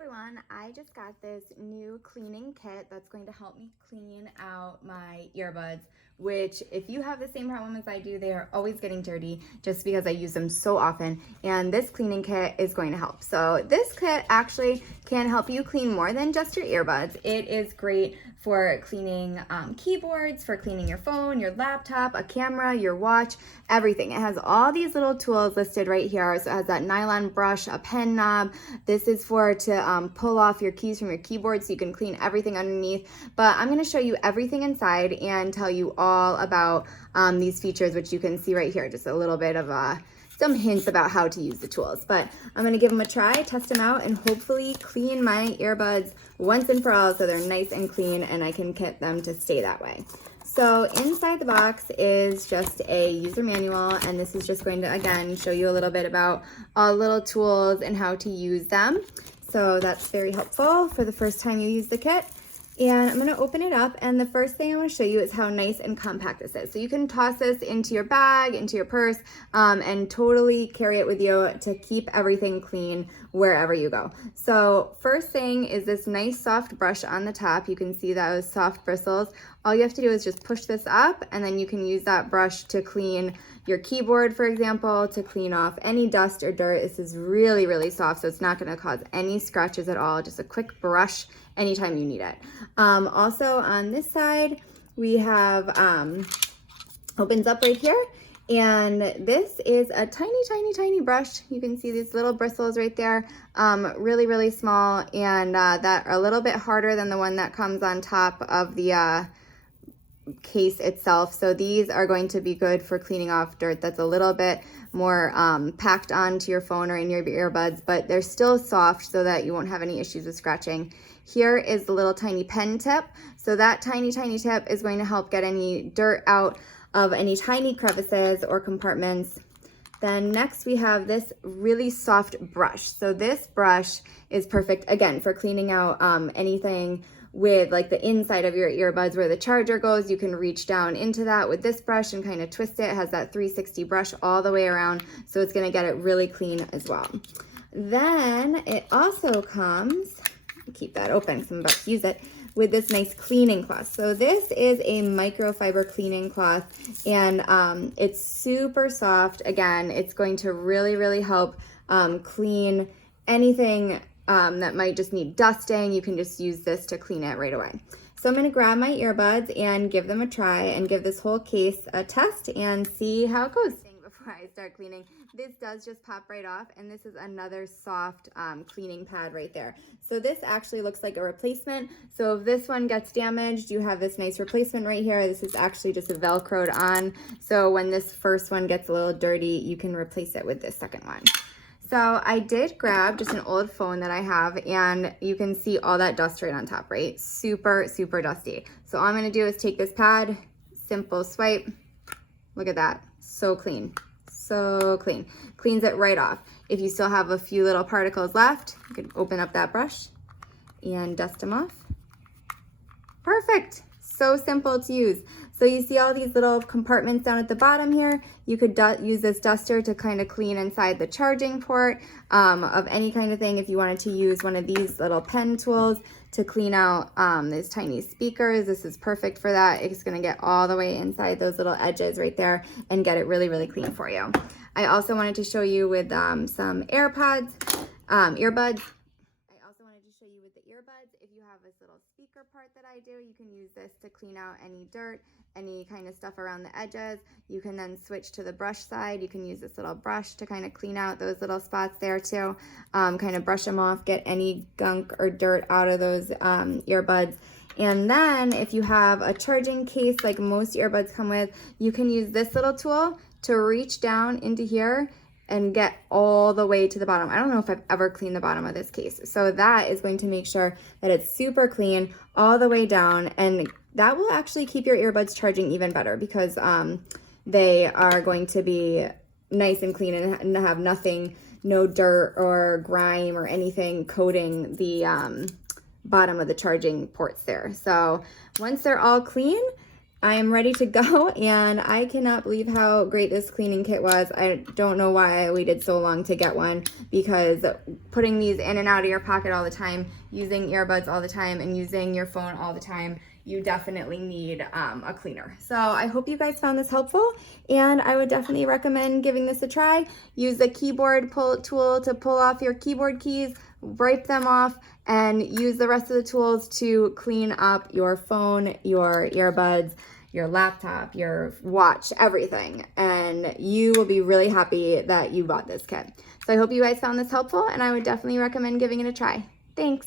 Everyone, I just got this new cleaning kit that's going to help me clean out my earbuds, which if you have the same problem as I do, they are always getting dirty just because I use them so often, and this cleaning kit is going to help. So this kit actually can help you clean more than just your earbuds. It is great for cleaning keyboards, for cleaning your phone, your laptop, a camera, your watch, everything. It has all these little tools listed right here. So it has that nylon brush, a pen knob. This is for to pull off your keys from your keyboard so you can clean everything underneath. But I'm going to show you everything inside and tell you all about these features, which you can see right here. Just a little bit of some hints about how to use the tools. But I'm going to give them a try, test them out, and hopefully clean my earbuds once and for all so they're nice and clean and I can get them to stay that way. So inside the box is just a user manual, and this is just going to, again, show you a little bit about all little tools and how to use them. So that's very helpful for the first time you use the kit. And I'm going to open it up, and the first thing I want to show you is how nice and compact this is. So you can toss this into your bag, into your purse, and totally carry it with you to keep everything clean wherever you go. So first thing is this nice soft brush on the top. You can see those soft bristles. All you have to do is just push this up, and then you can use that brush to clean your keyboard, for example, to clean off any dust or dirt. This is really, really soft, so it's not going to cause any scratches at all. Just a quick brush anytime you need it. Also on this side, we have, opens up right here. And this is a tiny, tiny, tiny brush. You can see these little bristles right there, really, really small, and that are a little bit harder than the one that comes on top of the case itself. So these are going to be good for cleaning off dirt that's a little bit more packed onto your phone or in your earbuds, but they're still soft so that you won't have any issues with scratching. Here is the little tiny pen tip. So that tiny, tiny tip is going to help get any dirt out of any tiny crevices or compartments. Then next we have this really soft brush. So this brush is perfect, again, for cleaning out anything with like the inside of your earbuds where the charger goes. You can reach down into that with this brush and kind of twist it. It has that 360 brush all the way around, so it's going to get it really clean as well. Then it also comes, keep that open because I'm about to use it, with this nice cleaning cloth. So this is a microfiber cleaning cloth, and it's super soft. Again, it's going to really, really help clean anything that might just need dusting. You can just use this to clean it right away. So I'm going to grab my earbuds and give them a try and give this whole case a test and see how it goes. Before I start cleaning, this does just pop right off, and this is another soft cleaning pad right there. So this actually looks like a replacement. So if this one gets damaged, you have this nice replacement right here. This is actually just a velcroed on, so when this first one gets a little dirty, you can replace it with this second one. So I did grab just an old phone that I have, and you can see all that dust right on top, right? Super, super dusty. So all I'm gonna do is take this pad, simple swipe. Look at that, so clean, so clean. Cleans it right off. If you still have a few little particles left, you can open up that brush and dust them off. Perfect, so simple to use. So you see all these little compartments down at the bottom here. You could use this duster to kind of clean inside the charging port of any kind of thing. If you wanted to use one of these little pen tools to clean out these tiny speakers, this is perfect for that. It's gonna get all the way inside those little edges right there and get it really, really clean for you. I also wanted to show you with some AirPods, earbuds. I also wanted to show you with the earbuds, if you have this little speaker part that I do, you can use this to clean out any dirt, any kind of stuff around the edges. You can then switch to the brush side. You can use this little brush to kind of clean out those little spots there too. Kind of brush them off, get any gunk or dirt out of those earbuds. And then if you have a charging case like most earbuds come with, you can use this little tool to reach down into here and get all the way to the bottom. I don't know if I've ever cleaned the bottom of this case. So that is going to make sure that it's super clean all the way down, and that will actually keep your earbuds charging even better because they are going to be nice and clean and have nothing, no dirt or grime or anything coating the bottom of the charging ports there. So once they're all clean, I am ready to go, and I cannot believe how great this cleaning kit was. I don't know why I waited so long to get one, because putting these in and out of your pocket all the time, using earbuds all the time, and using your phone all the time, you definitely need a cleaner. So I hope you guys found this helpful, and I would definitely recommend giving this a try. Use the keyboard tool to pull off your keyboard keys, wipe them off, and use the rest of the tools to clean up your phone, your earbuds, your laptop, your watch, everything. And you will be really happy that you bought this kit. So I hope you guys found this helpful, and I would definitely recommend giving it a try. Thanks.